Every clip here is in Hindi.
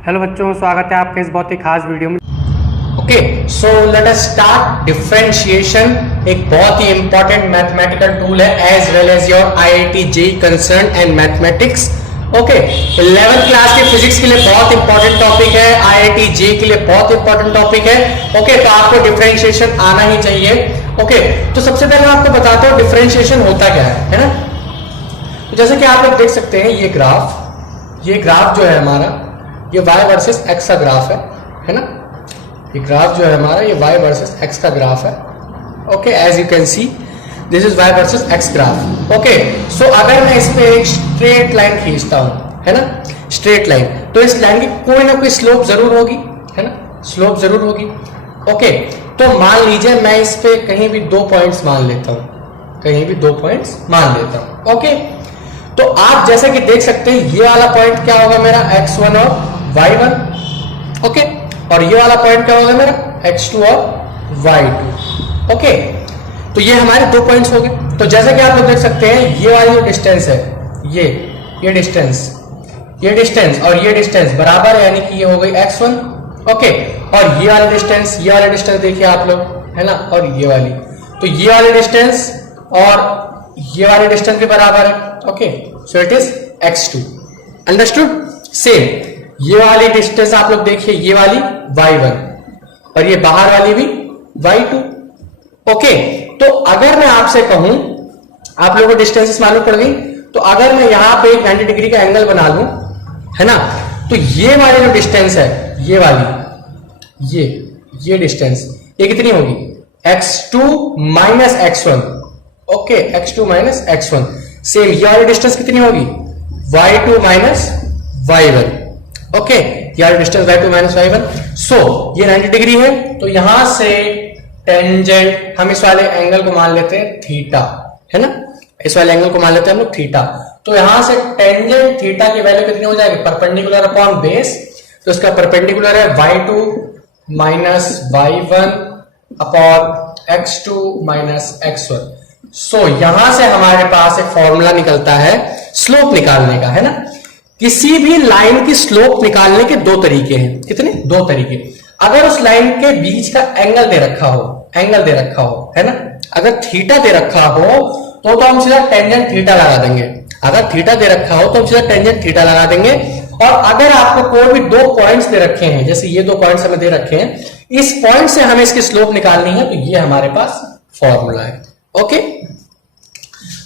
हेलो बच्चों, स्वागत है आपके इस बहुत ही खास वीडियो में। Okay, so let us start differentiation. एक बहुत ही इंपॉर्टेंट मैथमेटिकल टूल है as well as your IIT JEE concern and mathematics. Okay, 11th class के फिजिक्स के लिए बहुत इंपॉर्टेंट टॉपिक है, आईआईटी जेईई के लिए बहुत इंपॉर्टेंट टॉपिक है। ओके, तो आपको डिफरेंशिएशन आना ही चाहिए। ओके, तो सबसे पहले मैं आपको बताता हूं डिफरेंशिएशन होता क्या है ना। तो जैसे कि आप लोग देख सकते हैं, ये ग्राफ जो है हमारा, ये y वर्सेस x का ग्राफ है ना। ये ग्राफ जो है हमारा, ये y वर्सेस x का ग्राफ है। Okay, as you can see this is y versus x graph. Okay, so अगर मैं इस पे एक स्ट्रेट लाइन खींचता हूं, है ना, स्ट्रेट लाइन, तो इस लाइन की कोई ना कोई स्लोप जरूर होगी, है ना, स्लोप जरूर होगी। ओके, तो मान लीजिए मैं इस पे कहीं भी 2 पॉइंट्स मान लेता हूं, कहीं भी 2 पॉइंट्स मान लेता हूं। ओके, तो आप जैसे कि देख सकते हैं, ये वाला पॉइंट क्या होगा मेरा, x1 और y1। ओके, और ये वाला पॉइंट क्या होगा मेरा, x2 और y2। ओके, तो ये हमारे 2 पॉइंट्स हो गए। तो जैसे कि आप लोग देख सकते हैं, ये वाली जो डिस्टेंस है, ये डिस्टेंस और ये डिस्टेंस बराबर है, यानी कि ये हो गई x1। ओके, और ये वाली डिस्टेंस देखिए आप लोग, है ना, और ये वाली, तो ये वाली डिस्टेंस और ये वाली डिस्टेंस भी बराबर है। Okay, so it is x2। Understood? Same ये वाली डिस्टेंस आप लोग देखिए, ये वाली y1 और ये बाहर वाली भी y2। ओके, तो अगर मैं आपसे कहूं, आप लोगों को डिस्टेंसेस मालूम पड़ गई, तो अगर मैं यहां पे एक 90 डिग्री का एंगल बना लूं, है ना, तो ये वाली जो डिस्टेंस है, ये वाली, ये डिस्टेंस, ये कितनी होगी, x2 minus x1। Okay, x2 minus x1। Same ये वाली डिस्टेंस कितनी होगी, y2 माइनस y1। ओके, ये वाली डिस्टेंस y2 माइनस y1। सो ये 90 डिग्री है, तो यहां से टेंजेंट, हम इस वाले एंगल को मान लेते हैं थीटा, है ना, इस वाले एंगल को मान लेते हैं हम लोग थीटा। तो यहां से टेंजेंट थीटा की वैल्यू कितनी हो जाएगी, परपेंडिकुलर अपॉन बेस, तो इसका परपेंडिकुलर है y2 minus y1 upon x2 minus x1। सो यहां से हमारे पास एक फॉर्मूला निकलता है स्लोप निकालने का, है ना। किसी भी लाइन की स्लोप निकालने के 2 तरीके हैं। कितने? 2 तरीके। अगर उस लाइन के बीच का एंगल दे रखा हो, है ना, अगर थीटा दे रखा हो तो हम सीधा टेंजेंट थीटा लगा देंगे। अगर थीटा दे रखा हो तो हम सीधा टेंजेंट थीटा लगा देंगे। और अगर आपको कोई भी 2 पॉइंट्स दे रखे हैं, जैसे ये 2 पॉइंट्स हमें दे रखे हैं, इस पॉइंट से हमें इसकी स्लोप निकालनी है, तो ये हमारे पास फॉर्मूला है। ओके,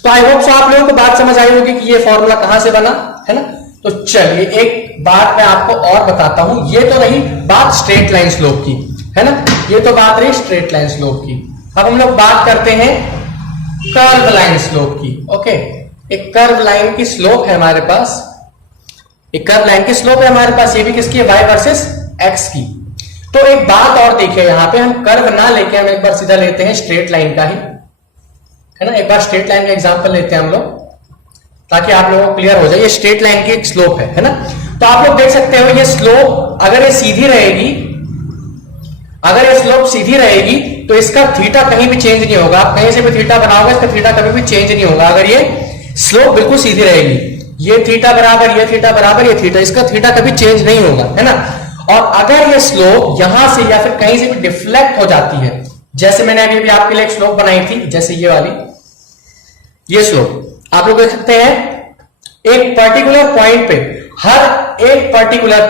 तो आई होप सो आप लोगों को बात समझ आई होगी कि ये फॉर्मूला कहां से बना, है ना। तो चलिए एक बात मैं आपको और बताता हूं। ये तो रही बात स्ट्रेट लाइन स्लोप की, है ना, ये तो बात रही स्ट्रेट लाइन स्लोप की। अब हम लोग बात करते हैं कर्व लाइन स्लोप की। ओके, एक कर्व लाइन की स्लोप है हमारे पास, एक कर्व लाइन की स्लोप है हमारे पास, ये भी किसकी है, y वर्सेस x की। तो एक बात और देखिए, यहां पे हम कर्व ना लेके हम एक बार सीधा लेते हैं स्ट्रेट लाइन का ही, है ना। एक बार स्ट्रेट लाइन का एग्जांपल लेते हैं हम लोग, ताकि आप लोगों को क्लियर हो जाए। ये स्ट्रेट लाइन की एक स्लोप है ना। तो आप लोग देख सकते हो, ये स्लोप अगर ये सीधी रहेगी, अगर ये स्लोप सीधी रहेगी, तो इसका थीटा कहीं भी चेंज नहीं होगा। आप कहीं से भी थीटा बनाओगे, इसका थीटा कभी भी चेंज नहीं होगा। अगर ये स्लोप बिल्कुल सीधी रहेगी, ये थीटा बराबर, ये थीटा बराबर, ये थीटा, इसका थीटा कभी चेंज नहीं होगा, है ना। और अगर ये स्लोप यहां से या फिर कहीं से भी डिफ्लेक्ट हो जाती है, जैसे मैंने अभी भी आपके लिए एक स्लोप बनाई थी, जैसे ये वाली, ये स्लोप आप लोग देख सकते हैं, एक पर्टिकुलर पॉइंट पे, हर एक पर्टिकुलर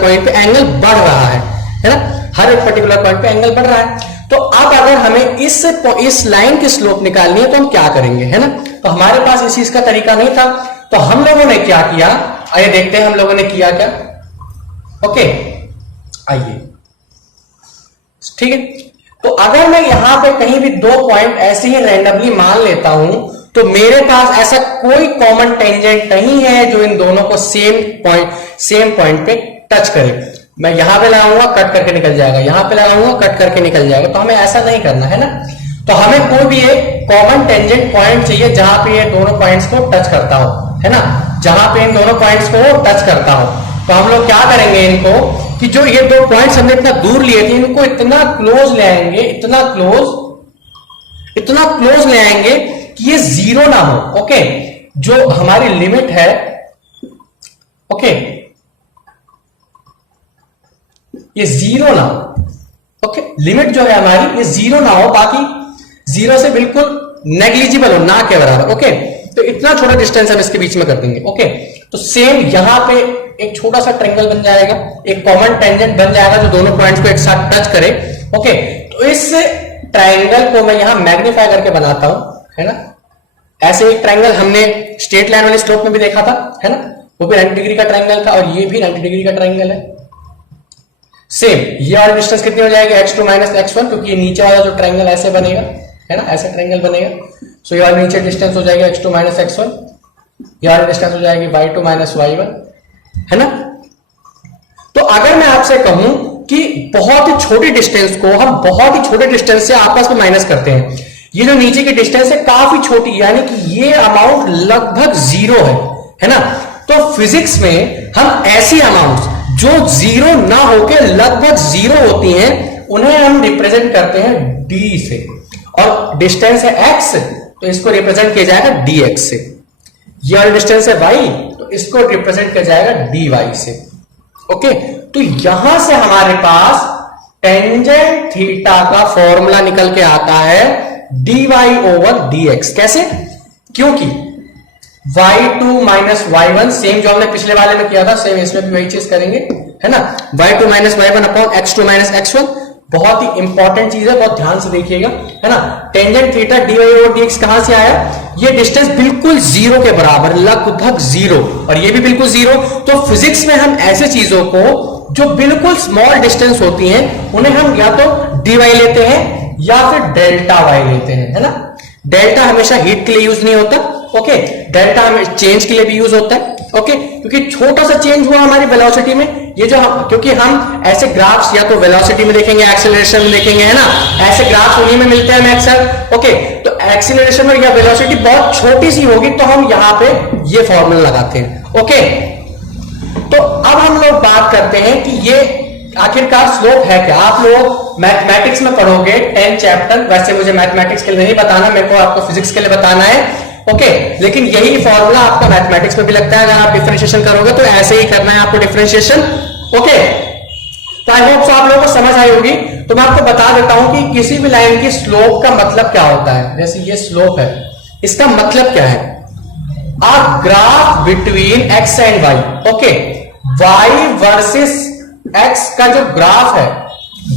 पॉइंट पे एंगल बढ़ रहा है ना, हर एक पर्टिकुलर पॉइंट पे एंगल बढ़ रहा है। तो अब अगर हमें इस लाइन की स्लोप निकालनी है, तो हम क्या करेंगे, है ना। तो हमारे पास इस चीज का तरीका नहीं था, तो हम लोगों ने क्या किया, आइए देखते हैं हम लोगों ने किया क्या। ओके, आइए, ठीक है। तो अगर मैं यहां पे कहीं भी 2 पॉइंट ऐसे ही रैंडमली मान लेता हूं, तो मेरे पास ऐसा कोई कॉमन टेंजेंट नहीं है जो इन दोनों को सेम पॉइंट पे टच करे। मैं यहां पे लगाऊंगा, कट करके निकल जाएगा, यहां पे लगाऊंगा, कट करके निकल जाएगा। तो हमें ऐसा नहीं करना है ना। तो हमें कोई भी एक कॉमन टेंजेंट पॉइंट चाहिए जहां पे ये दोनों पॉइंट्स को टच करता हो, है ना, जहां पे इन दोनों पॉइंट्स को टच करता हो। तो हम लोग क्या करेंगे, इनको कि जो ये 2 पॉइंट्स हमने इतना दूर लिए थे, इनको इतना क्लोज ले आएंगे, इतना क्लोज ले आएंगे कि ये 0 ना हो। ओके, जो हमारी लिमिट है, ओके, ये जीरो ना हो। ओके, लिमिट जो है हमारी ये जीरो ना हो, बाकी जीरो से बिल्कुल नेग्लिजिबल हो, ना के बराबर। ओके, तो इतना छोटा डिस्टेंस हम इसके बीच में कर देंगे। ओके, तो सेम यहां पे एक छोटा सा ट्रायंगल बन जाएगा, एक कॉमन टेंजेंट बन जाएगा जो दोनों पॉइंट्स को एक साथ टच करे। ओके, तो इस ट्रायंगल को मैं यहां मैग्नीफाई करके बनाता हूं, है ना। ऐसे एक ट्रायंगल हमने स्ट्रेट लाइन वाले स्लोप में भी देखा था, है ना, वो भी 90 डिग्री का ट्रायंगल था और ये भी 90 डिग्री का ट्रायंगल है। सेम ये वाली डिस्टेंस कितनी हो जाएगी, x2 माइनस x1, क्योंकि ये नीचे वाला जो ट्रायंगल ऐसे बनेगा, है ना, ऐसा ट्रायंगल बनेगा। सो ये वाला नीचे डिस्टेंस हो जाएगा x2 माइनस x1, ये वाली डिस्टेंस हो जाएगी y2 माइनस y1, है ना। तो अगर मैं आपसे कहूं कि बहुत ही छोटी डिस्टेंस को हम बहुत ही छोटे डिस्टेंस से आपस में माइनस करते हैं, ये जो नीचे की डिस्टेंस है काफी छोटी, यानी कि ये अमाउंट लगभग जीरो है ना। तो फिजिक्स में हम ऐसी अमाउंट जो जीरो ना होके लगभग जीरो होती हैं उन्हें हम रिप्रेजेंट करते हैं d से, और डिस्टेंस है x तो इसको रिप्रेजेंट किया जाएगा dx से। ये वाला डिस्टेंस है y तो इसको रिप्रेजेंट किया जाएगा dy से। ओके, तो यहां से हमारे पास टेंजेंट थीटा का फॉर्मूला निकल के आता है dy ओवर dx। कैसे? क्योंकि y2 माइनस y1 सेम जो हमने पिछले वाले में किया था, सेम इसमें भी वही चीज करेंगे, है ना। y2 minus y1 upon x2 minus x1, बहुत ही इंपॉर्टेंट चीज है, बहुत ध्यान से देखिएगा, है ना। Tangent theta dy over dx कहां से आया, ये डिस्टेंस बिल्कुल जीरो के बराबर, लगभग जीरो, और ये भी बिल्कुल जीरो। तो फिजिक्स में हम ऐसे चीजों को जो बिल्कुल स्मॉल डिस्टेंस होती हैं उन्हें हम या तो dy लेते हैं या फिर डेल्टा y लेते हैं, है ना। डेल्टा हमेशा हीट के लिए यूज नहीं होता, ओके, डेल्टा हमें चेंज के लिए भी यूज होता है, ओके, क्योंकि छोटा सा चेंज हुआ हमारी वेलोसिटी में, ये जो क्योंकि हम ऐसे ग्राफ्स या तो वेलोसिटी में देखेंगे, एक्सेलरेशन में देखेंगे, है ना, ऐसे ग्राफ्स उन्हीं में मिलते हैं अक्सर। ओके, तो एक्सेलरेशन में या वेलोसिटी बहुत छोटी सी होगी तो हम यहां पे ये फॉर्मूला लगाते हैं। ओके, तो अब हम लोग बात करते हैं कि ये आखिरकार स्लोप है क्या। आप लोग मैथमेटिक्स में पढ़ोगे 10 चैप्टर, वैसे मुझे मैथमेटिक्स के लिए नहीं बताना, मेरे को आपको फिजिक्स के लिए बताना है। ओके, लेकिन यही फॉर्मूला आपका मैथमेटिक्स में भी लगता है, अगर आप डिफरेंशिएशन करोगे तो ऐसे ही करना है आपको डिफरेंशिएशन। ओके, तो आई होप आप लोगों को समझ आई होगी। तो मैं आपको बता देता हूं कि किसी भी लाइन की स्लोप का मतलब क्या होता है। जैसे ये स्लोप है, इसका मतलब क्या है, a graph between X and Y. Okay, Y versus X का जो ग्राफ है,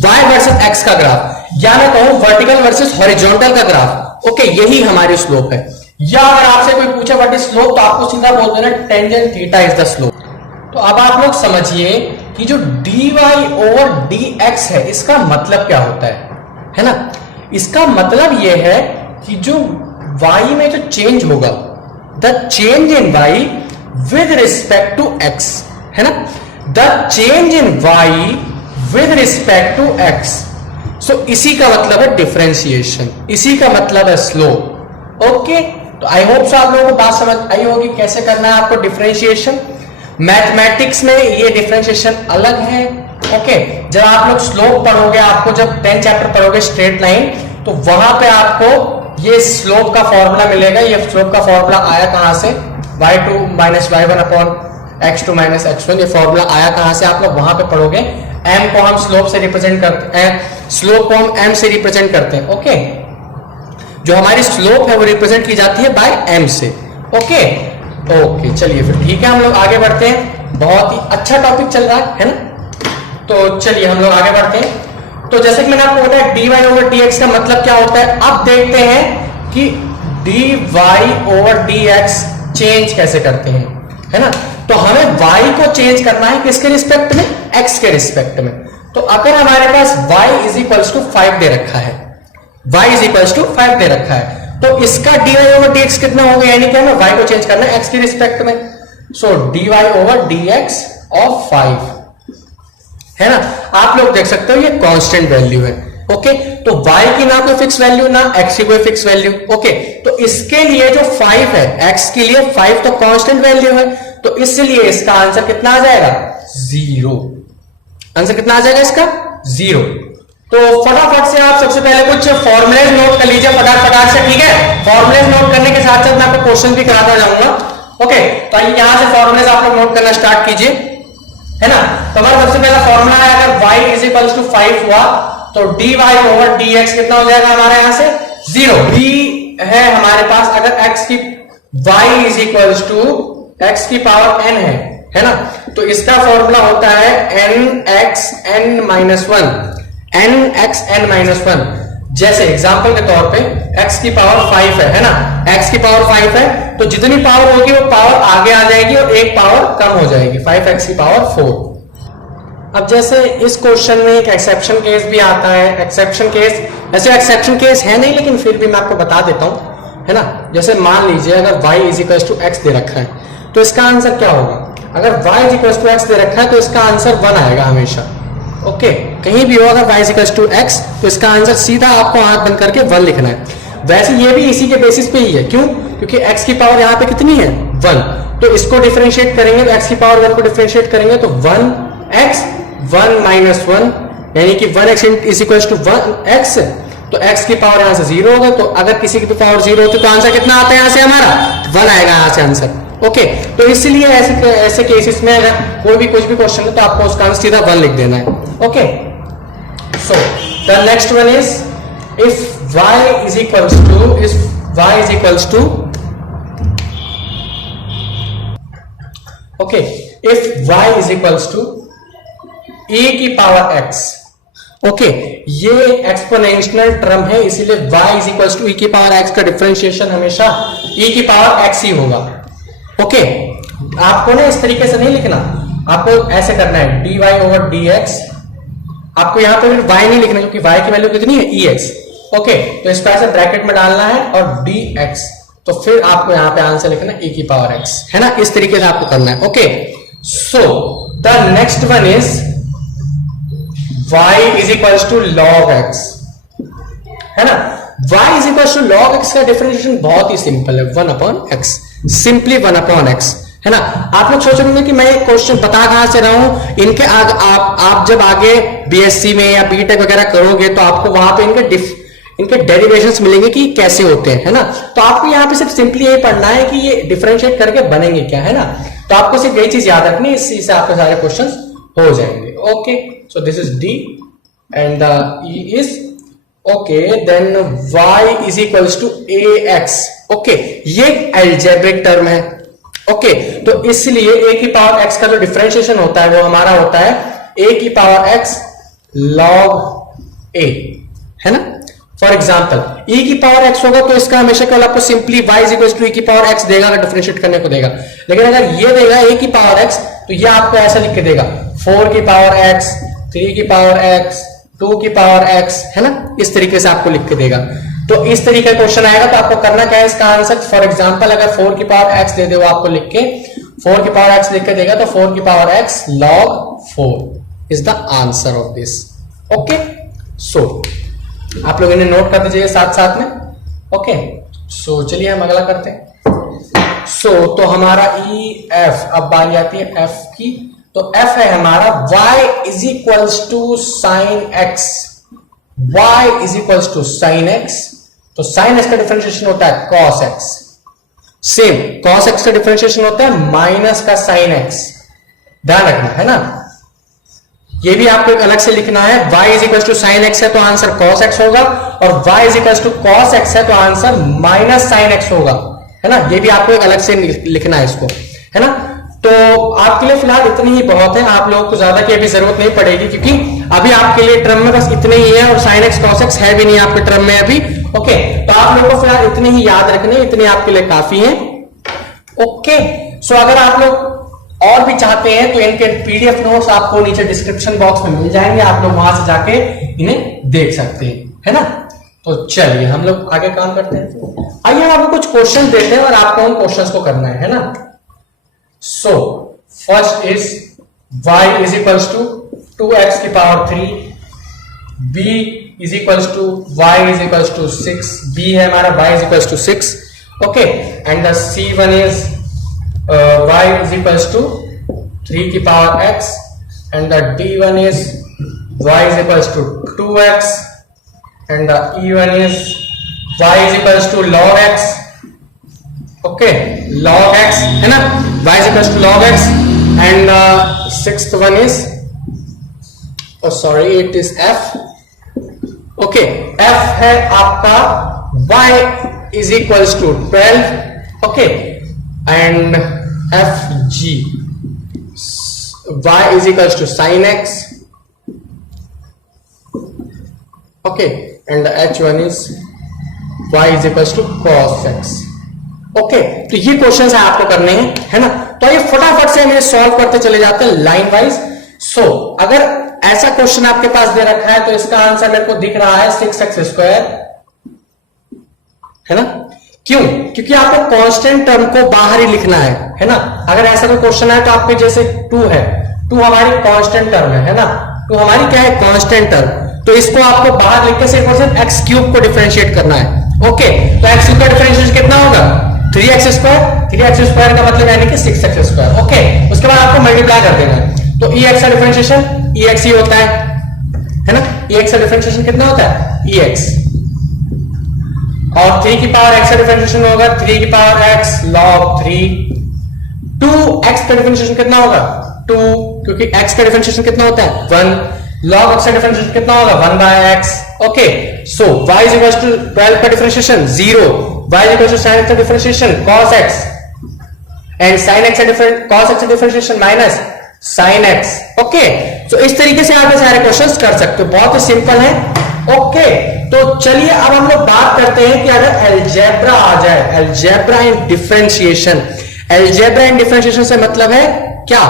वाई वर्सेस एक्स का ग्राफ, या मैं कहूं वर्टिकल वर्सेस हॉरिजॉन्टल का ग्राफ, ओके, यही हमारी स्लोप है। या अगर आपसे कोई पूछे व्हाट इज स्लोप, तो आपको सीधा बोल देना tangent theta is the slope. तो अब आप लोग समझिए कि जो dy ओवर dx है इसका मतलब क्या होता है ना। इसका मतलब यह है कि जो y में जो चेंज होगा, the change in y with respect to x, है ना, the change in y with respect to x। So इसी का मतलब है डिफरेंशिएशन, इसी का मतलब है स्लोप। ओके, तो आई होप आप लोगों को बात समझ आई होगी कैसे करना है आपको डिफरेंशिएशन। मैथमेटिक्स में ये डिफरेंशिएशन अलग है। ओके, जब आप लोग स्लोप पढ़ोगे, आपको जब 10 चैप्टर पढ़ोगे स्ट्रेट लाइन, तो वहां पे आपको ये स्लोप का फॉर्मूला मिलेगा। ये स्लोप का फॉर्मूला आया कहां से, y2 minus y1 upon x2 minus x1, ये फॉर्मूला आया कहां से, आप लोग वहां पे पढ़ोगे। m को हम स्लोप से रिप्रेजेंट करते हैं, स्लोप को हम m से रिप्रेजेंट करते हैं। ओके, जो हमारी स्लोप है वो रिप्रेजेंट की जाती है बाय m से। ओके, ओके, चलिए फिर ठीक है, हम लोग आगे बढ़ते हैं। बहुत ही अच्छा टॉपिक चल रहा है ना। तो चलिए हम लोग आगे बढ़ते हैं। तो जैसे कि मैंने आपको बताया dy ओवर dx का मतलब क्या होता है। अब देखते हैं कि dy ओवर dx चेंज कैसे करते हैं, है ना। तो हमें y को चेंज करना है किसके रिस्पेक्ट में, x के रिस्पेक्ट में। तो अगर हमारे पास y इज इक्वल्स टू 5 दे रखा है, y इज इक्वल्स टू 5 दे रखा है, तो इसका dy ओवर dx कितना होगा, यानी कि हमें y को चेंज करना है x के रिस्पेक्ट में। सो dy ओवर dx ऑफ 5, है ना। आप लोग देख सकते हो ये कांस्टेंट वैल्यू है। ओके, तो y की ना कोई फिक्स वैल्यू ना x की कोई फिक्स वैल्यू। ओके, तो इसके लिए जो 5 है, x के लिए 5 तो कांस्टेंट वैल्यू है, तो इसलिए इसका आंसर कितना आ जाएगा, 0। आंसर कितना आ जाएगा इसका, 0। तो फटाफट से आप सबसे पहले कुछ फॉर्मुलेज नोट कर लीजिए फटाफट से, ठीक है। फॉर्मुलेज नोट करने के साथ साथ मैं आपको क्वेश्चन भी कराता जाऊंगा। ओके, तो यहां से फॉर्मुलेज आप लोग नोट करना स्टार्ट कीजिए, है ना। तो हमारा सबसे पहला फॉर्मूला है, अगर y इज इक्वल टू 5 हुआ तो dy ओवर dx कितना हो जाएगा हमारे यहां से 0। b है हमारे पास, अगर x की y is equal to x की पावर n है ना, तो इसका फॉर्मूला होता है nxn माइनस 1, nxn माइनस 1। जैसे एग्जांपल के तौर पे x की पावर 5 है ना, x की पावर 5 है तो जितनी पावर होगी वो पावर आगे आ जाएगी और एक पावर कम हो जाएगी, 5x की पावर 4। अब जैसे इस क्वेश्चन में एक एक्सेप्शन केस भी आता है, एक्सेप्शन केस ऐसे एक्सेप्शन केस है नहीं लेकिन फिर भी मैं आपको बता देता हूं, है ना। जैसे मान लीजिए अगर y is equal to x दे रखा है तो इसका आंसर क्या होगा, अगर y is equal to x दे रखा है तो इसका आंसर 1 आएगा हमेशा। ओके कहीं भी हो अगर y is equal to x तो इसका आंसर सीधा आपको आंख बंद करके 1 लिखना है। वैसे ये भी इसी के बेसिस पे ही है, क्यों, क्योंकि x की पावर यहाँ पे कितनी है 1, तो इसको डिफरेंशिएट करेंगे तो x की पावर 1 को डिफरेंशिएट करेंगे तो 1x 1 माइनस 1 यानी कि 1x is equal to 1x, तो x की पावर यहां से 0 होगा। तो अगर किसी की पावर 0 होती तो आंसर कितना आता है यहां से हमारा 1 आएगा यहां से आंसर। ओके तो इसलिए ऐसे केसेस में अगर कोई भी कुछ भी क्वेश्चन है तो आपको उसका आंसर सीधा 1 लिख देना है। Okay so the next one is if y is equals to okay if y is equals to e की पावर x। ओके ये एक्सपोनेंशियल टर्म है इसीलिए y is equals to e की पावर x का डिफरेंशिएशन हमेशा e की पावर x ही होगा। ओके आपको ना इस तरीके से नहीं लिखना, आपको ऐसे करना है dy ओवर dx, आपको यहां पे फिर y नहीं लिखना क्योंकि y की वैल्यू कितनी है ex। ओके तो इसको ऐसे ब्रैकेट में डालना है और dx, तो फिर आपको यहां पे आंसर लिखना e की पावर x, है ना, इस तरीके से आपको करना है। Okay so the next one is y is equals to log x, है ना। y is equals to log x का डिफरेंशिएशन बहुत ही सिंपल है, 1 upon x, simply 1 upon x, है ना। आप लोग सोच रहे होंगे कि मैं एक क्वेश्चन बता कहां से रहा हूं, इनके आप जब आगे बीएससी में या बीटेक वगैरह करोगे तो आपको वहां पे इनके डेरिवेशंस मिलेंगे कि कैसे होते हैं, है ना। तो आपको यहाँ पे सिर्फ सिंपली यही पढ़ना है कि ये डिफरेंशिएट करके बनेंगे क्या, है ना। तो आपको सिर्फ यही चीज याद रखनी है, इसी से आपके सारे क्वेश्चंस हो जाएंगे। Okay so this is d and the e is okay then y is equals to ax। Okay ये अलजेब्रिक टर्म है। ओके तो इसलिए a की पावर x का जो डिफरेंशिएशन होता है वो हमारा होता है a की पावर x log a, है ना। फॉर एग्जाम्पल e की पावर x होगा तो इसका हमेशा केवल आपको simply y is equal to e की पावर x देगा अगर डिफरेंशिएट करने को देगा, लेकिन अगर ये देगा a की पावर x तो ये आपको ऐसा लिख के देगा 4 की पावर x, 3 की पावर x, 2 की पावर x, है ना, इस तरीके से आपको लिख के देगा। तो इस तरीके का क्वेश्चन आएगा तो आपको करना क्या है इसका आंसर, फॉर एग्जांपल अगर 4 की पावर x दे दे वो आपको लिख के 4 की पावर x लिख के देगा तो 4 की power x log 4 is the answer of this. Okay so आप लोग इन्हें नोट कर दीजिए साथ साथ में। ओके सो चलिए हम अगला करते हैं। सो तो हमारा e f, अब बारी आती है f की, तो f है हमारा y is equals to sine x, y is equals to sine x, तो साइन x का डिफरेंशिएशन होता है cos x, same cos x का डिफरेंशिएशन होता है माइनस का साइन x, ध्यान रखना, है ना। ये भी आपको एक अलग से लिखना है, y is equals to sine x है तो आंसर cos x होगा और y is equals to cos x है तो आंसर माइनस साइन x होगा, है ना। ये भी आपको एक अलग से लिखना है इसको, है ना। तो आपके लिए फिलहाल इतनी ही बहुत है, आप लोगों को ज्यादा की अभी जरूरत नहीं पड़ेगी क्योंकि अभी आपके लिए टर्म में बस इतने ही है और साइन एक्स कॉस एक्स है भी नहीं आपके टर्म में अभी। ओके तो आप लोगों को फिलहाल इतने ही याद रखने, इतने आपके लिए काफी है। ओके सो अगर आप लोग और भी चाहते हैं तो इनके पीडीएफ नोट्स आपको नीचे डिस्क्रिप्शन बॉक्स में मिल जाएंगे, आप लोग वहां से जाके इन्हें देख सकते हैं, है ना। तो चलिए हम लोग आगे काम करते हैं। आइए हम आपको कुछ क्वेश्चन देते हैं और आपको उन क्वेश्चंस को करना है ना। So first is y is equals to 2x की power 3, b is equals to y is equals to 6, b है हमारा y is equals to 6। Okay and the c1 is y is equals to 3 की power x and the d1 is y is equals to 2x and the e1 is y is equals to log x. Okay, log x है ना, y is equals to log x and sixth one is sorry it is f. Okay, f है आपका y is equals to 12. Okay, and f g y is equals to sin x. Okay, and the h1 is y is equals to cos x. Okay, तो ये क्वेश्चंस है आपको करने हैं, है ना. तो ये फटाफट से हम ये सॉल्व करते चले जाते हैं लाइन वाइज. सो अगर ऐसा क्वेश्चन आपके पास दे रखा है तो इसका आंसर मेरे को दिख रहा है 6x², है ना. क्यों? क्योंकि आपको कांस्टेंट टर्म को बाहर ही लिखना है ना. अगर ऐसा कोई क्वेश्चन है तो आपके जैसे 2 है, 2 हमारी कांस्टेंट टर्म है ना. 2 हमारी क्या है? Constant term. तो इसको आपको बाहर लिख के सिर्फ x³ को डिफरेंशिएट करना है. ओके, तो x³ का डिफरेंशिएशन कितना होगा? 3x². 3x² का मतलब यानी कि 6x². ओके, उसके बाद आपको मल्टीप्लाई कर देना है. तो ex का डिफरेंशिएशन ex ही होता है ना. ex का डिफरेंशिएशन कितना होता है? ex. और 3 की पावर x का डिफरेंशिएशन होगा 3 की पावर x log 3. 2x का डिफरेंशिएशन कितना होगा? 2, क्योंकि x का डिफरेंशिएशन कितना होता है? 1. log x का डिफरेंशिएशन कितना होगा? 1/x. Okay, so y is equal to 12 का differentiation 0. y is equal to sin x का differentiation cos x, and sin x का cos x का differentiation minus sin x. Okay, तो इस तरीके से आप सारे क्वेश्चंस कर सकते हो, बहुत ही सिंपल है. ओके, तो चलिए अब हम लोग बात करते हैं कि अगर अलजेब्रा आ जाए, अलजेब्रा इन डिफरेंशिएशन. अलजेब्रा इन डिफरेंशिएशन से मतलब है क्या?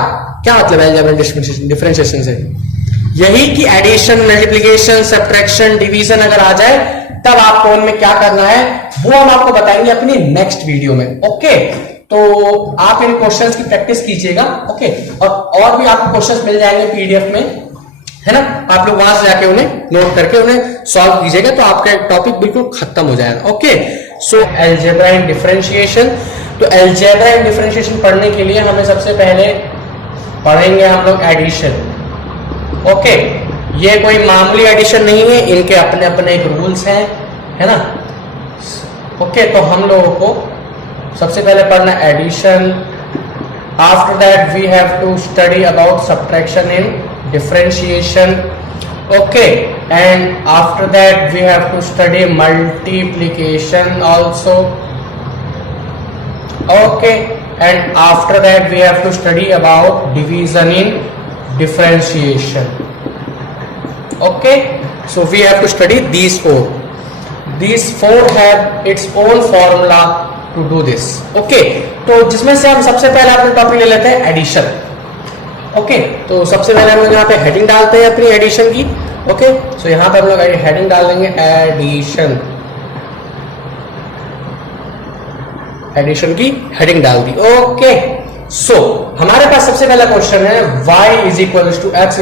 क्या मतलब है अलजेब्रा इन डिफरेंशिएशन से? यही कि एडिशन, मल्टीप्लिकेशन, सब्ट्रैक्शन, डिवीजन अगर आ जाए तब आपको उनमें क्या करना है वो हम आपको बताएंगे अपनी नेक्स्ट वीडियो में. ओके, तो आप इन क्वेश्चंस की प्रैक्टिस कीजिएगा. ओके, और भी आपको क्वेश्चंस मिल जाएंगे पीडीएफ में, है ना. आप लोग वहां से जाके उन्हें नोट करके उन्हें सॉल्व कीजिएगा तो आपका टॉपिक बिल्कुल खत्म हो जाएगा. ओके, सो अलजेब्रा इन डिफरेंशिएशन. तो अलजेब्रा इन डिफरेंशिएशन पढ़ने के लिए हमें सबसे पहले पढ़ेंगे हम लोग एडिशन. ओके, ये कोई मामूली एडिशन नहीं है, इनके अपने अपने एक रूल्स हैं, है ना. ओके, तो हम लोगों को सबसे पहले पढ़ना addition. After that we have to study about subtraction in differentiation. Okay, and after that we have to study multiplication also. Okay, and after that we have to study about division in differentiation. Okay, so we have to study these 4. These 4 have its own formula to do this. Okay, तो जिसमें से हम सबसे पहले अपने टॉपिक ले लेते हैं एडिशन. ओके, तो सबसे पहले हम लोग यहाँ पे हेडिंग डालते हैं अपनी एडिशन की. ओके, सो यहाँ पे हम लोग हेडिंग डाल देंगे एडिशन. एडिशन की हेडिंग डाल दी. ओके, सो हमारे पास सबसे पहला क्वेश्चन है y is equal to x²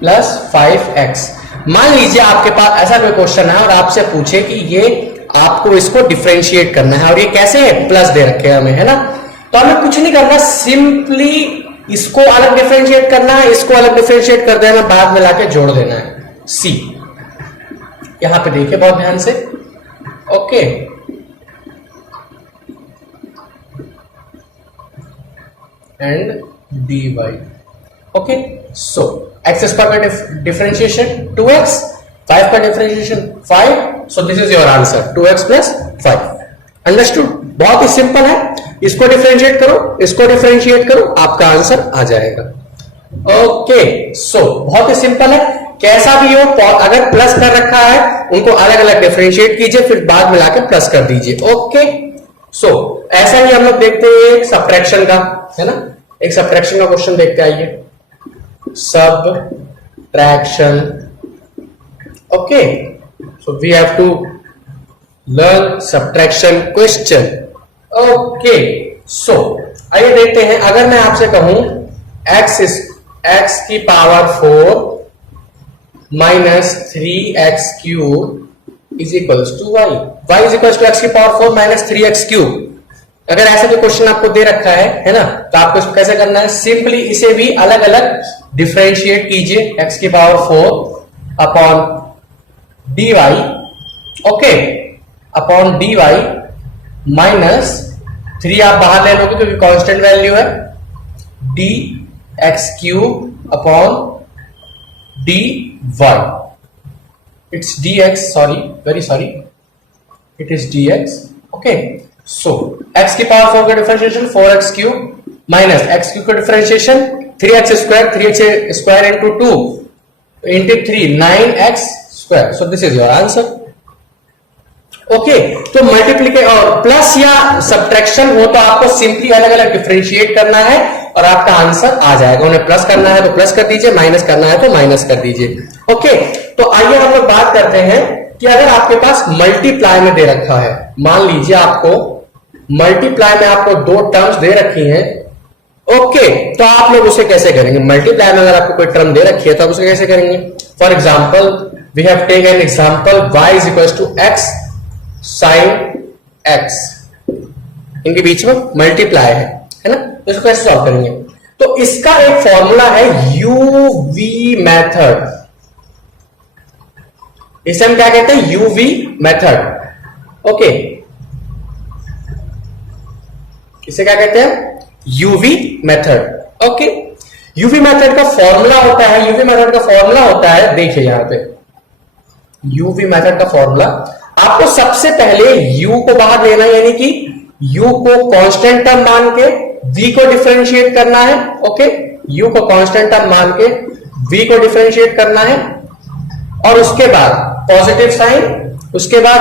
plus 5x. मान लीजिए आपके पास ऐसा कोई क्वेश्चन है और आपसे पूछे कि ये आपको इसको डिफरेंशिएट करना है और ये कैसे है? प्लस दे रखे हैं हमें, है ना. तो हमें कुछ नहीं करना, सिंपली इसको अलग डिफरेंशिएट करना है, इसको अलग डिफरेंशिएट कर देना, बाद में लाके जोड़ देना है. सी यहां पे देखिए बहुत ध्यान से. Okay, and dy. Okay, so x² का डिफरेंशिएशन 2x, 5 का differentiation 5. So this is your answer 2x plus 5. Understood? बहुत ही सिंपल है. इसको डिफरेंशिएट करो, इसको डिफरेंशिएट करो, आपका आंसर आ जाएगा. ओके, सो बहुत ही सिंपल है. कैसा भी हो, अगर प्लस कर रखा है उनको अलग अलग डिफरेंशिएट कीजिए, फिर बाद में लाके प्लस कर दीजिए. ओके, सो ऐसा ही हम लोग देखते हैं एक सब्ट्रैक्शन का, है ना. एक सब्ट्रैक्शन का क्वेश्चन देखते आइए. Subtraction. Okay, so we have to learn subtraction question. Okay, so आइए देखते हैं. अगर मैं आपसे कहूं x की power 4 minus 3x³ is equals to y is equals to x की पावर 4 माइनस 3x³. अगर ऐसा कोई क्वेश्चन आपको दे रखा है ना, तो आपको इसको कैसे करना है? सिंपली इसे भी अलग अलग डिफरेंशिएट कीजिए. x की power 4 upon dy. Okay, upon dy minus 3 आप बाहर ले लोगे क्योंकि कांस्टेंट वैल्यू है. D X cube upon D Y. It's D X, sorry, very sorry, it is D X. Okay, so X की पावर 4 का differentiation 4x cube minus X cube का differentiation 3x square, 3x square into 2 into 3 9x square. So this is your answer. Okay, तो मल्टीप्लीकेशन और प्लस या सब्ट्रैक्शन हो तो आपको सिंपली अलग अलग डिफरेंशिएट करना है और आपका आंसर आ जाएगा। उन्हें प्लस करना है तो प्लस कर दीजिए, माइनस करना है तो माइनस कर दीजिए। ओके, तो आइए हम लोग बात करते हैं कि अगर आपके पास मल्टीप्लाई में दे रखा है, मान लीजिए आपको मल्टीप्लाई में आपको दो टर्म्स दे रखी हैं। ओके, तो आप लोग उसे कैसे करेंगे? मल्टीप्लाई में अगर आपको कोई टर्म दे रखी है तो आप उसे कैसे करेंगे? For example we have taken example y is equal to x sine x, इनके बीच में मल्टीप्लाई है ना, तो इसको कैसे सॉल्व करेंगे? तो इसका एक फॉर्मूला है यूवी मेथड। इसे हम क्या कहते हैं? UV method. ओके, इसे क्या कहते हैं? UV method. Okay, UV method का फॉर्मूला होता है, यूवी मेथड का फॉर्मूला होता है, देखिए यहां पे यूवी मेथड का फॉर्मूला, आपको सबसे पहले u को बाहर लेना है, यानी कि u को कांस्टेंट टर्म मान के v को डिफरेंशिएट करना है। ओके, u को कांस्टेंट टर्म मान के v को डिफरेंशिएट करना है और उसके बाद पॉजिटिव साइन, उसके बाद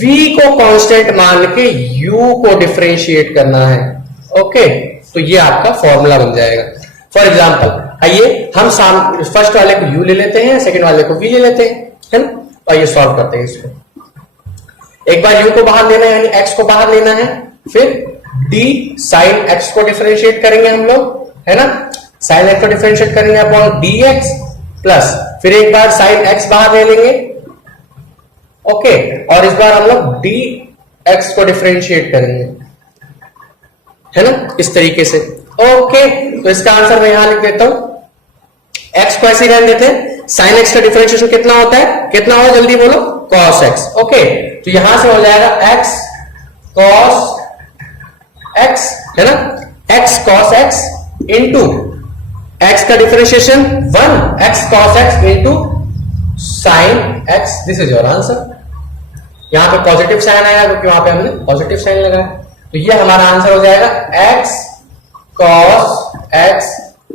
v को कांस्टेंट मान के u को डिफरेंशिएट करना है। ओके, तो ये आपका फॉर्मूला बन जाएगा। फॉर एग्जाम्पल आइए हम फर्स्ट वाले को u ले लेते हैं, सेकेंड वाले को v ले लेते हैं, है ना। आइए सॉल्व करते हैं इसको। एक बार u को बाहर लेना है, यानी x को बाहर लेना है, फिर d sin x को डिफरेंशिएट करेंगे हम लोग, है ना। sin x को डिफरेंशिएट करेंगे अपॉन dx प्लस फिर एक बार sin x बाहर ले लेंगे। ओके, और इस बार हम लोग dx को डिफरेंशिएट करेंगे, है ना, इस तरीके से। ओके, तो इसका आंसर मैं यहां लिख देता हूं। x को ऐसे ही रहने देते हैं। sin x का डिफरेंशिएशन कितना होता है? कितना हो, जल्दी बोलो? cos x। ओके, तो यहां से हो जाएगा x cos x, है ना, x cos x into x का differentiation 1 x cos x into sin x। This is your answer. यहां पे पॉजिटिव साइन आएगा क्योंकि वहां पे हमने पॉजिटिव साइन लगाया, तो ये हमारा आंसर हो जाएगा x cos x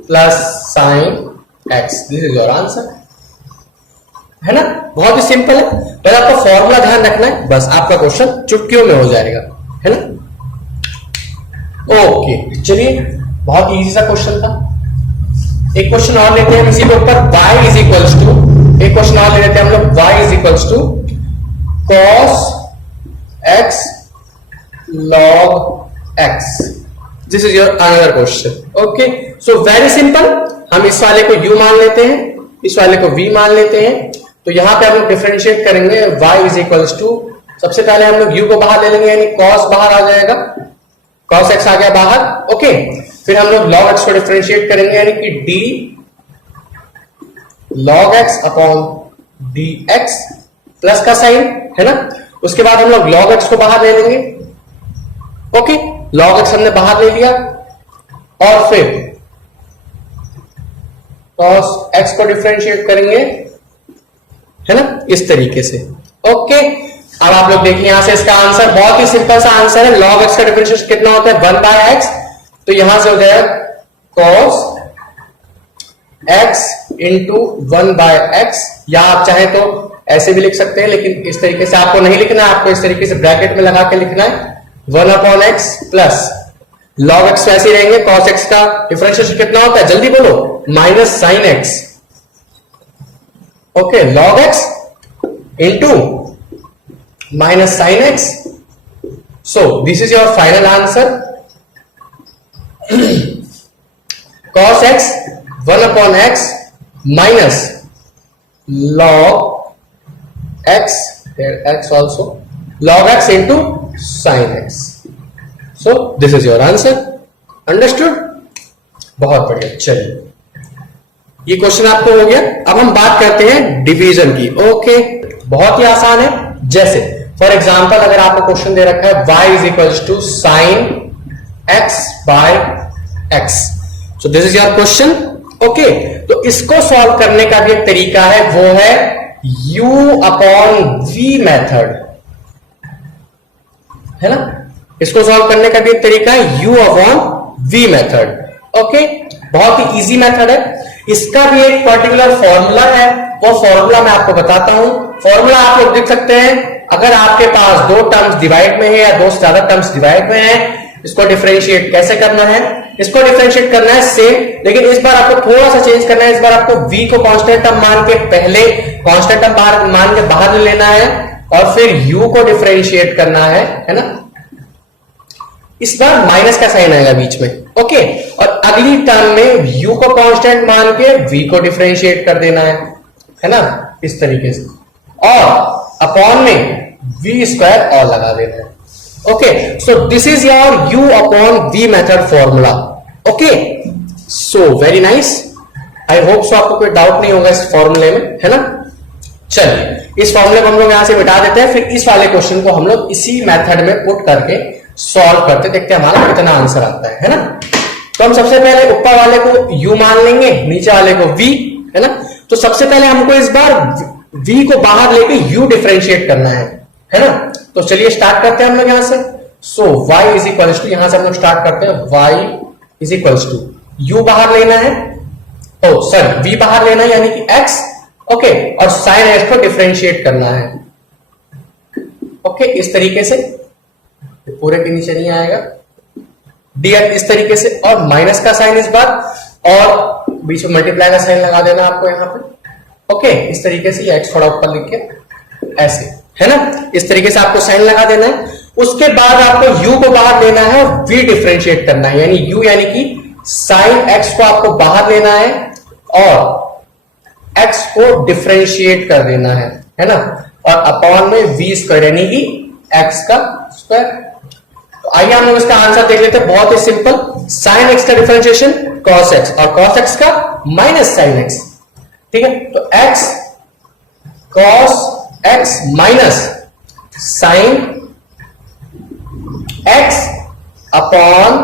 plus sin x। This is your answer, है ना। बहुत ही सिंपल है, पहले आपका फॉर्मूला ध्यान रखना है, बस आपका क्वेश्चन चुटकियों में हो जाएगा, है ना। ओके, चलिए, बहुत इजी सा क्वेश्चन था। एक क्वेश्चन और लेते हैं इसी के ऊपर, y इज इक्वल्स टू, एक क्वेश्चन और ले लेते हैं हम लोग, y is equals to cos x log x। This is your another question. Okay, so very simple, हम इस वाले को u मान लेते हैं, इस वाले को v मान लेते हैं, तो यहां पे हम लोग डिफरेंशिएट करेंगे y इज इक्वल्स टू, सबसे पहले हम लोग u को बाहर ले लेंगे, यानी cos बाहर आ जाएगा, cos x आ गया बाहर। ओके, फिर हम लोग log x को डिफरेंशिएट करेंगे, यानी कि d log x upon dx plus का साइन, है ना। उसके बाद हम लोग log x को बाहर ले लेंगे। ओके, log x हमने बाहर ले लिया और फिर cos x को डिफरेंशिएट करेंगे, है ना, इस तरीके से। ओके, अब आप लोग देखिए यहां से इसका आंसर बहुत ही सिंपल सा आंसर है। log x का डिफरेंशिएशन कितना होता है? 1 बाय x, तो यहां से हो जाएगा cos x into 1 by x, या आप चाहे तो ऐसे भी लिख सकते हैं, लेकिन इस तरीके से आपको नहीं लिखना है, आपको इस तरीके से ब्रैकेट में लगा के लिखना है 1 upon x plus log x वैसे ही रहेंगे, cos x का डिफरेंशिएशन कितना होता है? जल्दी बोलो, minus sin x। Okay, log x into minus sin x। So this is your final answer. cos x 1 upon x minus log x, x also log x into sin x। So this is your answer. Understood? बहुत बढ़िया। चलिए, ये क्वेश्चन आपको हो गया। अब हम बात करते हैं डिवीजन की। ओके, बहुत ही आसान है। जैसे फॉर एग्जांपल अगर आपको क्वेश्चन दे रखा है y is equals to sine x by x, so this is your question. Okay, तो इसको सॉल्व करने का भी एक तरीका है, वो है u अपॉन v मेथड, है ना। इसको सॉल्व करने का भी एक तरीका है u upon v method. Okay, बहुत ही इजी मेथड है। इसका भी एक पर्टिकुलर फॉर्मूला है, वो फॉर्मूला मैं आपको बताता हूं। फॉर्मूला आप लोग देख सकते हैं, अगर आपके पास दो टर्म्स डिवाइड में है या दो से ज्यादा टर्म्स डिवाइड में है, इसको डिफरेंशिएट कैसे करना है। इसको डिफरेंशिएट करना है सेम, लेकिन इस बार आपको थोड़ा सा चेंज करना है। इस बार आपको v को कांस्टेंट टर्म मान के पहले कांस्टेंट टर्म मान के बाहर ले लेना है, और फिर u को डिफरेंशिएट करना है ना। इस बार माइनस का साइन आएगा बीच में। ओके, और अगली टर्म में u को कांस्टेंट मान के v को डिफरेंशिएट कर देना है ना, इस तरीके से, और अपॉन में v स्क्वायर और लगा देना है। Okay, so this is your u upon v method formula. Okay, so very nice, I hope so आपको कोई डाउट नहीं होगा इस फॉर्मूले में, है ना। चलिए, इस फॉर्मूले को हम लोग यहां से मिटा देते हैं, फिर इस वाले क्वेश्चन को हम लोग इसी मेथड में पुट करके सॉल्व करते, देखते हैं हमारा कितना आंसर आता है ना। तो हम सबसे पहले ऊपर वाले को u मान लेंगे, नीचे वाले को v, है ना। तो सबसे पहले हमको इस बार v को बाहर लेके u डिफरेंशिएट करना है ना। तो चलिए स्टार्ट करते हैं हम लोग यहां से। So y is equals to, यहां से हम लोग स्टार्ट करते हैं, y is equals to u बाहर लेना है, ओ सॉरी v बाहर लेना है यानी कि x। ओके, और साइन x को डिफरेंशिएट करना है। ओके, इस तरीके से, पूरे के नीचे नहीं आएगा, dx इस तरीके से, और माइनस का साइन इस बार, और बीच में मल्टीप्लाई का साइन लगा देना आपको यहां पे। ओके, इस तरीके से, x थोड़ा ऊपर लिख के ऐसे, है ना, इस तरीके से आपको साइन लगा देना है। उसके बाद आपको u को बाहर लेना है और v डिफरेंशिएट करना है, यानी u यानी कि साइन x को आपको बाहर लेना है और x को डिफरेंशिएट कर देना है ना, और अपॉन में v स्क्वायर यानी कि x का स्क्वायर। तो आइए हम लोग इसका आंसर देख लेते हैं, बहुत ही सिंपल। साइन x का डिफरेंशिएशन cos x, और cos x का माइनस साइन x, ठीक है। तो x cos x minus sine x upon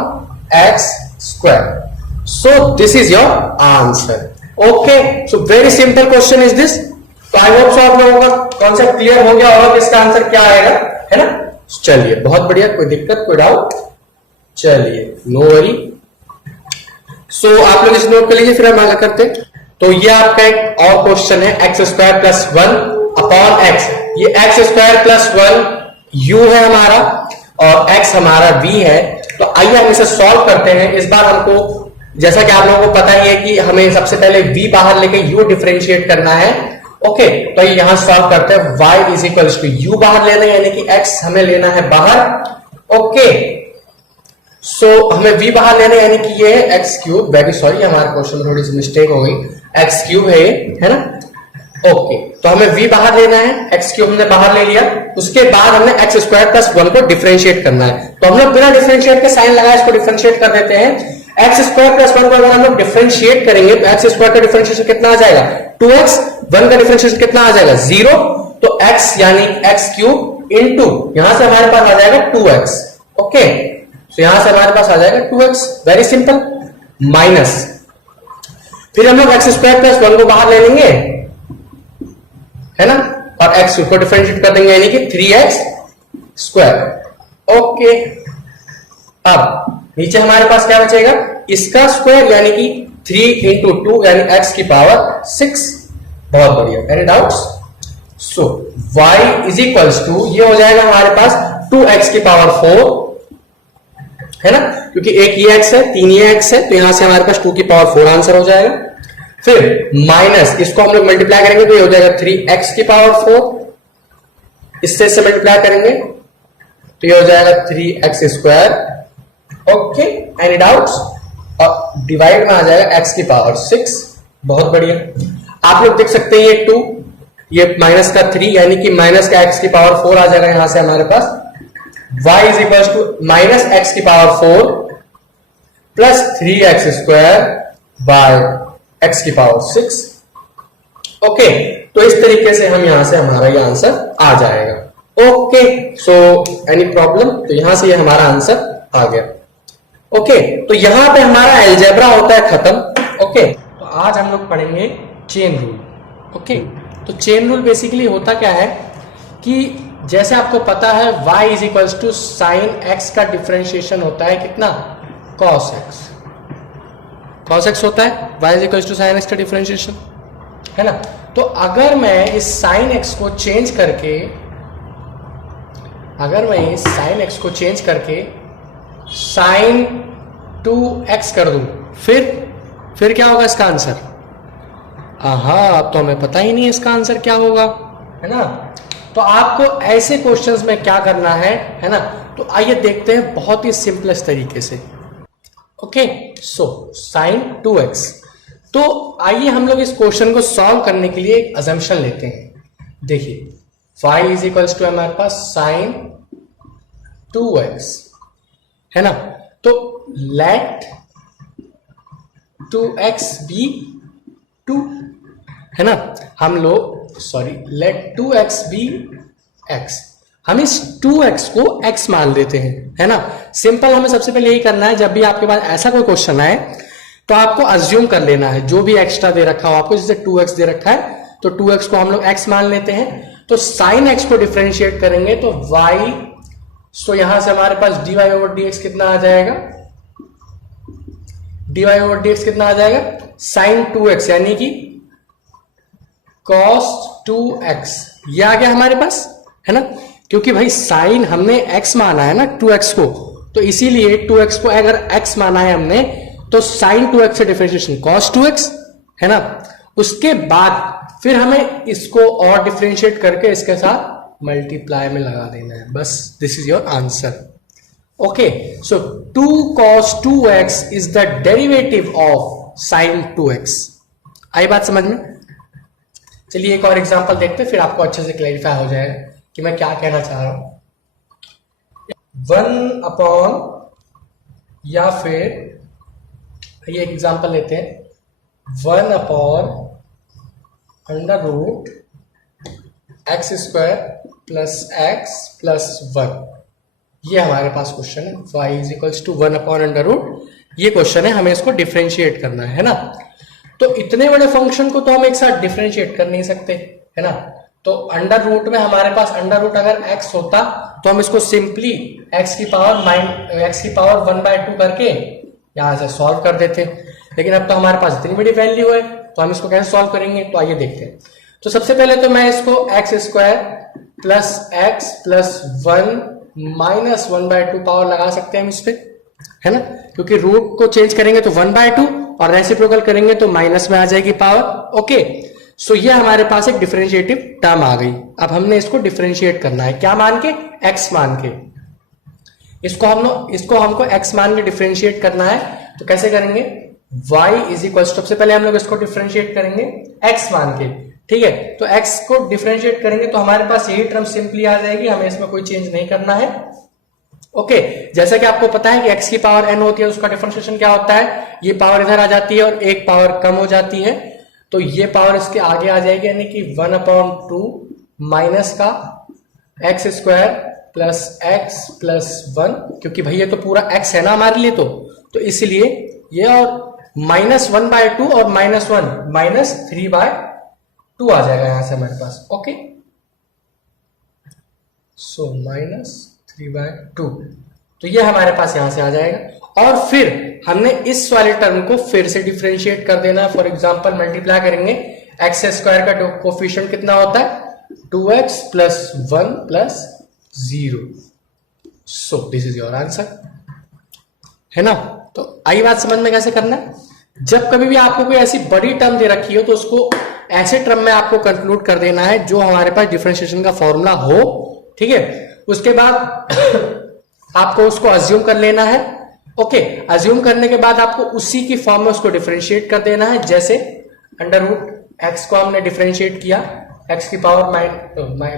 x square. So this is your answer. Okay, so very simple question is this. तो आई होप सो आप लोगों का कॉन्सेप्ट क्लियर हो गया होगा कि इसका आंसर क्या आएगा, है ना। चलिए, बहुत बढ़िया, कोई दिक्कत, कोई डाउट? चलिए, नो वरी। सो आप लोग इसे नोट कर लीजिए, फिर हम आगे करते हैं। तो ये आपका एक और क्वेश्चन है, x square plus 1 upon x. ये एक्स स्क्वायर प्लस 1 u है हमारा, और x हमारा v है। तो आइए हम इसे सॉल्व करते हैं। इस बार हमको, जैसा कि आप लोगों को पता ही है कि हमें सबसे पहले v बाहर लेके u डिफरेंशिएट करना है। ओके, तो यहां सॉल्व करते हैं। y is equals to u बाहर लेना है, यानी कि x हमें लेना है बाहर। ओके, सो हमें v बाहर लेना है, यानी कि ये है x क्यूब। वेरी सॉरी, हमारे क्वेश्चन में थोड़ी सी मिस्टेक हो गई, x क्यूब है ना। ओके, तो हमें v बाहर लेना है, x क्यूब हमने बाहर ले लिया। उसके बाद हमने x स्क्वायर प्लस 1 को डिफरेंशिएट करना है। तो हम लोग बिना डिफरेंशिएट के साइन लगाए इसको डिफरेंशिएट कर देते हैं। एक्स स्क्वायर प्लस 1 को अगर हम लोग डिफरेंशिएट करेंगे तो एक्स स्क्वायर का डिफरेंशिएशन कितना आ जाएगा, 2x। 1 का डिफरेंशिएशन कितना आ जाएगा, 0। तो x यानी x क्यूब इंटू, यहां से हमारे पास आ जाएगा 2x। ओके, तो यहां से हमारे पास आ जाएगा 2x, वेरी सिंपल। माइनस, फिर हम लोग एक्स स्क्वायर प्लस 1 को बाहर ले लेंगे, है ना, और x को डिफरेंशिएट कर देंगे, यानी कि 3x स्क्वायर। ओके, अब नीचे हमारे पास क्या बचेगा, इसका स्क्वायर यानी कि 3 इंटू 2 यानी x की पावर 6। बहुत बढ़िया, any doubts? So y is equals to, ये हो जाएगा हमारे पास 2x की पावर 4, है ना, क्योंकि एक ये x है, 3 ये x है, तो यहां से हमारे पास 2 की पावर 4 आंसर हो जाएगा। फिर माइनस, इसको हम लोग मल्टीप्लाई करेंगे तो ये हो जाएगा 3x की पावर 4। इससे मल्टीप्लाई करेंगे तो ये हो जाएगा 3x square. Okay, any doubts? और डिवाइड में आ जाएगा x की पावर 6। बहुत बढ़िया, आप लोग देख सकते हैं ये 2, ये माइनस का 3, यानी कि माइनस का x की पावर 4 आ जाएगा यहां से हमारे पास। y is equal to minus x की power 4 plus 3x square by x की पावर 6। ओके, तो इस तरीके से हम यहां से हमारा ये आंसर आ जाएगा। Okay, so any problem? तो यहां से ये हमारा आंसर आ गया। ओके, तो यहां पे हमारा अलजेब्रा होता है खत्म। ओके, तो आज हम लोग पढ़ेंगे चेन रूल। ओके, तो चेन रूल बेसिकली होता क्या है कि जैसे आपको पता है y is equals to sine x का डिफरेंशिएशन होता है कितना, cos x। cos x होता है y is equals to sine x का डिफरेंशिएशन, है ना। तो अगर मैं इस साइन x को चेंज करके, साइन 2x कर दूं, फिर क्या होगा इसका आंसर। अब तो हमें पता ही नहीं है इसका आंसर क्या होगा, है ना। तो आपको ऐसे क्वेश्चंस में क्या करना है ना। तो आइए देखते हैं बहुत ही सिंपलेस्ट तरीके से। Okay, so sine 2x। तो आइए हम लोग इस क्वेश्चन को सॉल्व करने के लिए एक अजम्पशन लेते हैं। देखिए y इज इक्वल्स टू हमारे पास साइन 2x, है ना। तो लेट 2x बी 2, है ना। हम लोग लेट 2x बी x, हम इस 2x को x मान लेते हैं, है ना। सिंपल, हमें सबसे पहले यही करना है, जब भी आपके पास ऐसा कोई क्वेश्चन आए तो आपको अज्यूम कर लेना है जो भी एक्स्ट्रा दे रखा हो आपको, जैसे 2x दे रखा है तो 2x को हम लोग x मान लेते हैं। तो साइन x को डिफरेंशिएट करेंगे तो y, सो यहां से हमारे पास dy ओवर dx कितना आ जाएगा, dy ओवर dx कितना आ जाएगा, साइन 2x यानी कि cos 2x, ये आ गया हमारे पास, है ना। क्योंकि भाई साइन हमने x माना है ना 2x को, तो इसीलिए 2x को अगर x माना है हमने तो साइन 2x से डिफरेंशिएशन cos 2x, है ना। उसके बाद फिर हमें इसको और डिफरेंशिएट करके इसके साथ मल्टीप्लाई में लगा देना है, बस this is your answer. Okay, so 2 cos 2x is the derivative of sine 2x। आई बात समझ में। चलिए एक और एग्जांपल देखते हैं, फिर आपको अच्छे से क्लैरिफाई हो जाएगा कि मैं क्या कहना चाह रहा हूं। 1 अपॉन, या फिर ये एग्जांपल लेते हैं 1 upon under root x square plus x plus 1, ये हमारे पास क्वेश्चन है। y is equals to 1 upon under root, ये क्वेश्चन है, हमें इसको डिफरेंशिएट करना है ना। तो इतने बड़े फंक्शन को तो हम एक साथ डिफरेंशिएट कर नहीं सकते, है ना। तो अंडर रूट में हमारे पास अंडर रूट अगर x होता तो हम इसको सिंपली x की पावर 1/2 करके यहां से सॉल्व कर देते, लेकिन अब तो हमारे पास इतनी बड़ी वैल्यू है तो हम इसको कैसे सॉल्व करेंगे। तो आइए देखते हैं। तो सबसे पहले तो मैं इसको x square plus x plus 1 minus 1/2 power लगा सकते हैं हम इस पे, है ना। क्योंकि रूट को चेंज करेंगे तो 1/2 और रेसिप्रोकल करेंगे तो माइनस में आ जाएगी पावर। ओके, सो ये हमारे पास एक डिफरेंशिएटिव टर्म आ गई। अब हमने इसको डिफरेंशिएट करना है, क्या मान के, x मान के। इसको हमको x मान के डिफरेंशिएट करना है। तो कैसे करेंगे, y इज इक्वल, सबसे पहले हम लोग इसको डिफरेंशिएट करेंगे x मान के, ठीक है। तो x को डिफरेंशिएट करेंगे तो हमारे पास यही टर्म सिंपली आ जाएगी, हमें इसमें कोई चेंज नहीं करना है। ओके, जैसा कि आपको पता है कि x की पावर n होती है, उसका डिफरेंशिएशन क्या होता है, ये पावर इधर आ जाती है और एक पावर कम हो जाती है, तो ये पावर इसके आगे आ जाएगी, यानी कि 1/2 माइनस का x square plus x plus 1, क्योंकि भैया तो पूरा x है ना हमारे लिए, तो इसलिए ये, और माइनस 1/2 और -1 -3/2 आ जाएगा यहां से हमारे पास। ओके, सो -3/2, तो ये हमारे पास यहां से आ जाएगा। और फिर हमने इस वाले टर्म को फिर से डिफरेंशिएट कर देना है। फॉर एग्जांपल मल्टीप्लाई करेंगे, एक्स स्क्वायर का कोफिशिएंट कितना होता है, 2x plus 1 plus 0, so this is your answer, है ना। तो आई बात समझ में कैसे करना है। जब कभी भी आपको कोई ऐसी बड़ी टर्म दे रखी हो तो उसको ऐसे टर्म में आपको कंक्लूड कर देना है जो हमारे पास डिफरेंशिएशन का फॉर्मूला हो, ठीक है। उसके बाद आपको उसको अज्यूम कर लेना है। ओके, अज्यूम करने के बाद आपको उसी की फॉर्म में उसको डिफरेंशिएट कर देना है। जैसे अंडर रूट एक्स को हमने डिफरेंशिएट किया, एक्स की पावर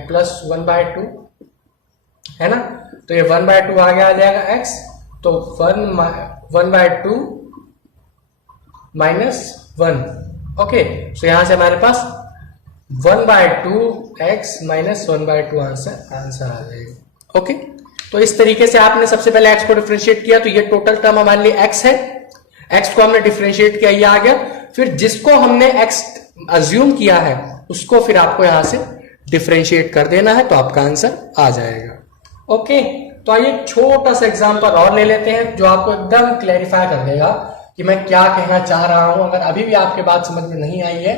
प्लस 1/2, है ना। तो ये 1/2 आगे आ जाएगा एक्स, तो 1/2 माइनस 1। ओके, सो यहां से हमारे पास 1/2 x माइनस 1/2 आंसर आ जाएगा। ओके, तो इस तरीके से आपने सबसे पहले x को डिफरेंशिएट किया, तो ये टोटल टर्म हमारे लिए x है, x को हमने डिफरेंशिएट किया, ये आ गया। फिर जिसको हमने x अज्यूम किया है उसको फिर आपको यहां से डिफरेंशिएट कर देना है, तो आपका आंसर आ जाएगा। ओके, तो आइए छोटा सा एग्जांपल और ले लेते हैं जो आपको एकदम क्लैरिफाई कर देगा कि मैं क्या कहना चाह रहा हूं। अगर अभी भी आपके बात समझ में नहीं आई है,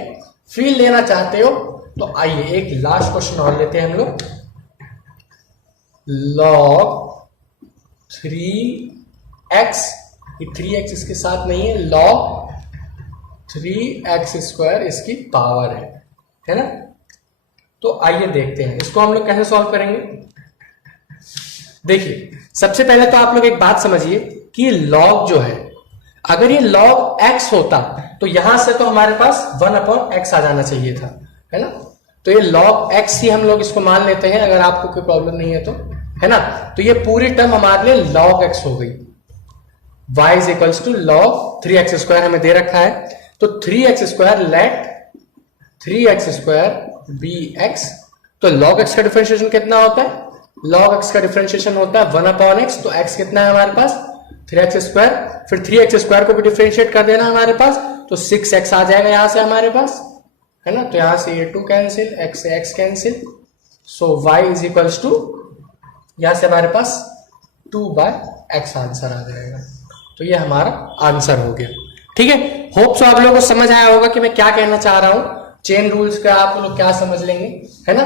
फील लेना चाहते हो, तो आइए एक लास्ट क्वेश्चन और लेते हैं हम लोग। log 3x, ये 3x इसके साथ नहीं है, log 3x स्क्वायर इसकी पावर है ना। तो आइए देखते हैं इसको हम लोग कैसे सॉल्व करेंगे। देखिए, सबसे पहले तो आप लोग एक बात समझिए कि log जो है, अगर ये log x होता तो यहां से तो हमारे पास 1/x आ जाना चाहिए था, है ना। तो ये log x ही हम लोग इसको मान लेते हैं, अगर आपको कोई प्रॉब्लम नहीं है तो, है ना। तो ये पूरी टर्म हमारे लिए log x हो गई। y is equals to log 3x square हमें दे रखा है, तो 3x square let 3x square be x। तो log x का डिफरेंशिएशन कितना होता है? log x का डिफरेंशिएशन होता है 1/x। तो x कितना है हमारे पास? 3x square. फिर 3x स्क्वायर को भी डिफरेंशिएट कर देना हमारे पास, तो 6x आ जाएगा यहां से हमारे पास, है ना। तो यहां से ये 2 कैंसिल, x से x cancel, so y is equals to, यहां से हमारे पास 2/x आंसर आ जाएगा। तो ये हमारा आंसर हो गया। ठीक है, होप सो आप लोगों को समझ आया होगा कि मैं क्या कहना चाह रहा हूं। चेन रूल्स का आप लोग क्या समझ लेंगे, है ना।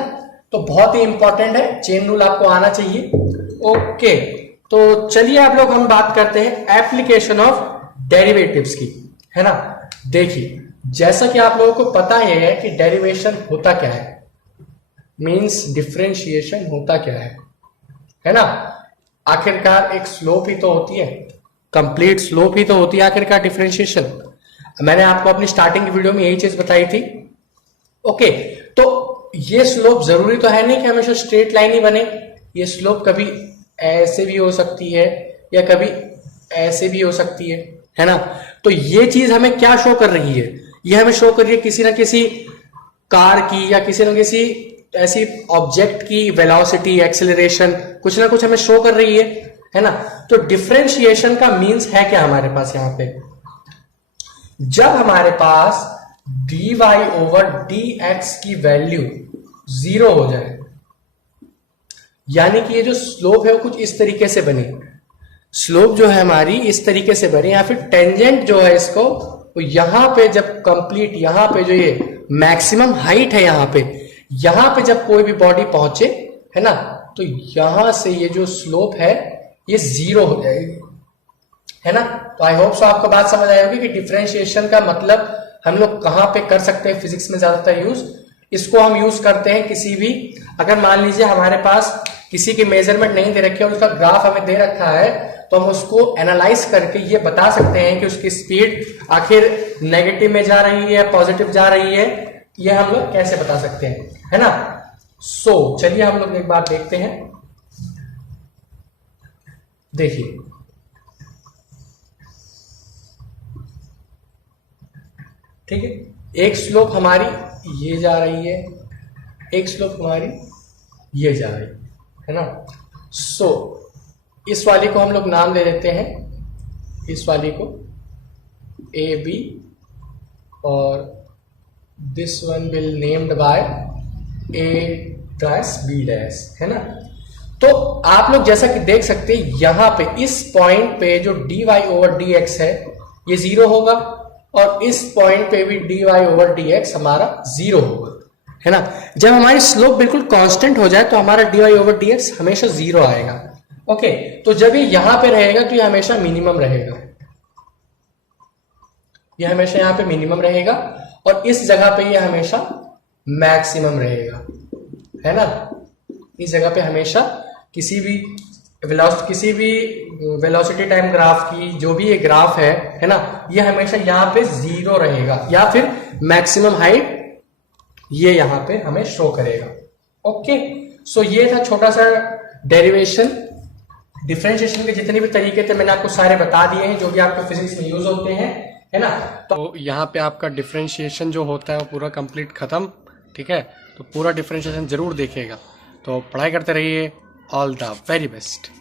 तो बहुत ही इंपॉर्टेंट है, चेन रूल आपको आना चाहिए। ओके, तो चलिए आप लोग हम बात करते हैं एप्लीकेशन ऑफ डेरिवेटिव्स की, है ना। देखिए, जैसा कि आप लोगों को पता है कि डेरिवेशन होता क्या है, मींस डिफरेंशिएशन होता क्या है ना। आखिरकार एक स्लोप ही तो होती है, कंप्लीट स्लोप ही तो होती है आखिरकार डिफरेंशिएशन। मैंने आपको अपनी स्टार्टिंग की वीडियो में यही चीज बताई थी। ओके, तो ये स्लोप जरूरी तो है नहीं कि हमेशा स्ट्रेट लाइन ही बने, ये स्लोप कभी ऐसे भी हो सकती है या कभी ऐसे भी हो सकती है ना। तो ये चीज हमें क्या शो कर रही है? ये हमें शो कर रही है किसी ना किसी कार की या किसी ना किसी ऐसी ऑब्जेक्ट की वेलोसिटी, एक्सेलरेशन, कुछ ना कुछ हमें शो कर रही है ना। तो डिफरेंशिएशन का मींस है क्या हमारे पास यहां पे? जब हमारे पास dy ओवर dx की वैल्यू 0 हो जाए, यानी कि ये जो स्लोप है वो कुछ इस तरीके से बने, स्लोप जो है हमारी इस तरीके से बने, या फिर टेंजेंट जो है इसको, तो यहां पे जब कंप्लीट, यहां पे जो ये मैक्सिमम हाइट है, यहां पे जब कोई भी बॉडी पहुंचे, है ना, तो यहां से ये जो स्लोप है ये 0 हो जाएगी, है ना। तो आई होप सो आपको बात समझ आई होगी कि डिफरेंशिएशन का मतलब हम लोग कहां पे कर सकते हैं फिजिक्स में ज्यादातर यूज। इसको हम यूज करते हैं किसी भी, अगर मान लीजिए हमारे पास किसी की मेजरमेंट नहीं दे रखी है और उसका ग्राफ हमें दे रखा है, तो हम उसको एनालाइज करके ये बता सकते हैं कि उसकी स्पीड आखिर नेगेटिव में जा रही है, पॉजिटिव जा रही है, ये हम लोग कैसे बता सकते हैं, है ना। सो चलिए हम लोग एक बार देखते हैं। देखिए, ठीक है, एक स्लोप हमारी ये जा रही है, एक स्लोप हमारी ये जा रही है ना। सो इस वाली को हम लोग नाम दे देते हैं, इस वाली को ए बी, और this one will named by A dash B dash, है ना। तो आप लोग जैसा कि देख सकते हैं यहां पे इस पॉइंट पे जो dy ओवर dx है ये 0 होगा, और इस पॉइंट पे भी dy ओवर dx हमारा 0 होगा, है ना। जब हमारी स्लोप बिल्कुल कांस्टेंट हो जाए तो हमारा dy ओवर dx हमेशा 0 आएगा। ओके, तो जब ये यहां पे रहेगा तो ये हमेशा मिनिमम रहेगा, ये हमेशा यहां पे मिनिमम रहेगा, और इस जगह पे ये हमेशा मैक्सिमम रहेगा, है ना। इस जगह पे हमेशा किसी भी वेलोसिटी टाइम ग्राफ की जो भी ये ग्राफ है ना, ये हमेशा यहाँ पे 0 रहेगा, या फिर मैक्सिमम हाइट ये यहाँ पे हमें शो करेगा। ओके, सो ये था छोटा सा डेरिवेशन। डिफरेंशिएशन के जितने भी तरीके थे मैंने आपको सारे बता दिए हैं, जो भी आपको फिजिक्स में यूज होते हैं, है ना। तो यहाँ पे आपका डिफरेंशिएशन जो होता है वो पूरा कंप्लीट खत्म, ठीक है। तो पूरा डिफरेंशिएशन जरूर देखिएगा। तो पढ़ाई करते रहिए, ऑल द वेरी बेस्ट।